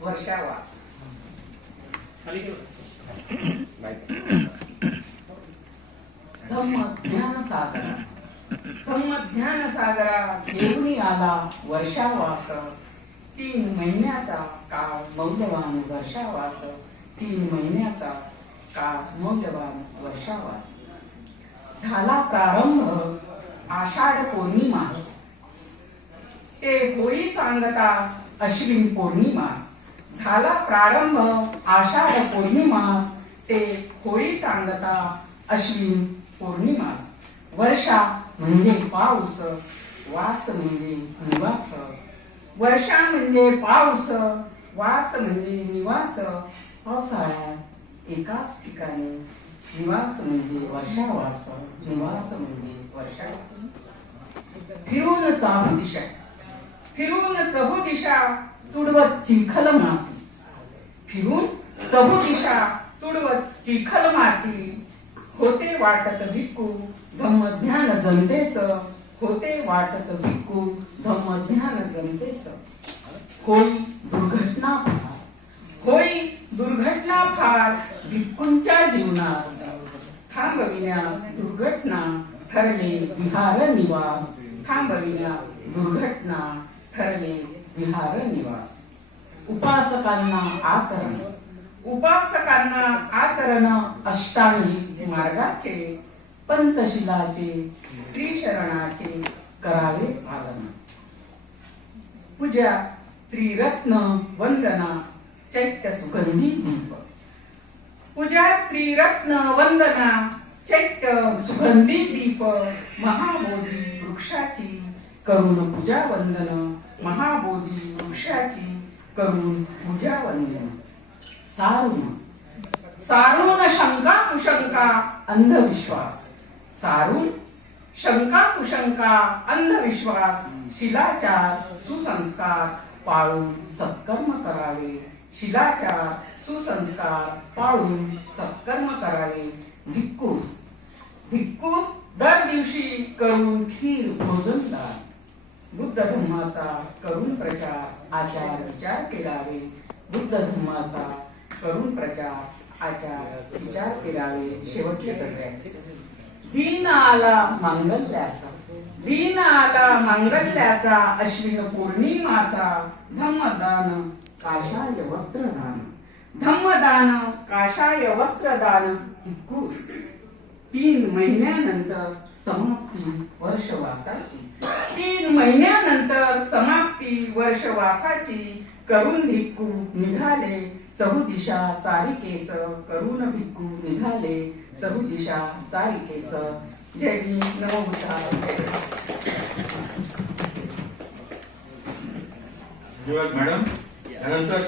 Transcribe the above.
वर्षावास धम्म ज्ञान सागरा धम्म ज्ञान सागरा घेऊन आला वर्षावास. तीन महिन्याचा काळ मौल्यवान वर्षावास. तीन महिन्याचा काळ मौल्यवान वर्षावास. झाला प्रारंभ आषाढ पौर्णिमास. ते होळी सांगता अश्विन पौर्णिमास. झाला प्रारंभ आषाढ पौर्णिमास. ते होळी सांगता अश्विन पौर्णिमास. वर्षा म्हणजे पाऊस वास म्हणजे निवास. वर्षा म्हणजे पाऊस वास म्हणजे निवास. पावसाळ्यात एकाच ठिकाणी निवास म्हणजे वर्षावास निवास म्हणजे वर्षावास. फिरून चाहू दिशा. फिरून चहू दिशा तुडवत चिखल माती. फिरून चहू दिशा तुडवत चिखल माती. होते वाटत भिक्कू धम्म ज्ञान जनतेस होते वाटत भिक्कू धम्म ज्ञान जनतेस होई दुर्घटना फार. होई दुर्घटना फार भिक्कूंच्या जीवनात. थांबविण्या दुर्घटना ठरले विहार निवास. थांबविण्या दुर्घटना ठरले विहार निवास. उपासकांना आचरण. उपासकांना आचरण अष्टांगी मार्गाचे पंचशिलाचे त्रिशरणाचे करावे पालन. पूजा त्रिरत्न वंदना चैत्य सुगंधी दीप पूजा त्रिरत्न वंदना चैत्य सुगंधी दीप महाबोधी वृक्षाची करून पूजा वंदन महाबोधी वृक्षाची करून पूजा वंदन. सारुण. सारुण शंका कुशंका अंधविश्वास. सारुण शंका कुशंका अंधविश्वास शिलाचार सुसंस्कार पाळून सत्कर्म करावे. शिलाचार सुसंस्कार पाळून सत्कर्म करावे. भिक्कूस भिक्कूस दर दिवशी करून खीर भोजन दान. बुद्ध धम्माचा करून प्रचार आचार विचार केलावे. बुद्ध धम्माचा करून प्रचार आचार विचार केलावे. शेवटचे तत्व दीन आला मांगल्याचा दीन आला मांगल्याचा अश्विन पौर्णिमाचा धम्मदान काशाय वस्त्रदान. धम्मदान काशाय वस्त्रदान भिक्खूस तीन महिन्यानंतर समाप्ती वर्षवासाची तीन महिन्यानंतर समाप्ती वर्षवासाची करून भिक्कू निघाले. चहुदिशा चारी केस करून भिक्कू निघाले. चहुदिशा चारी केस. जय भीम. नमो मॅडम. त्यानंतर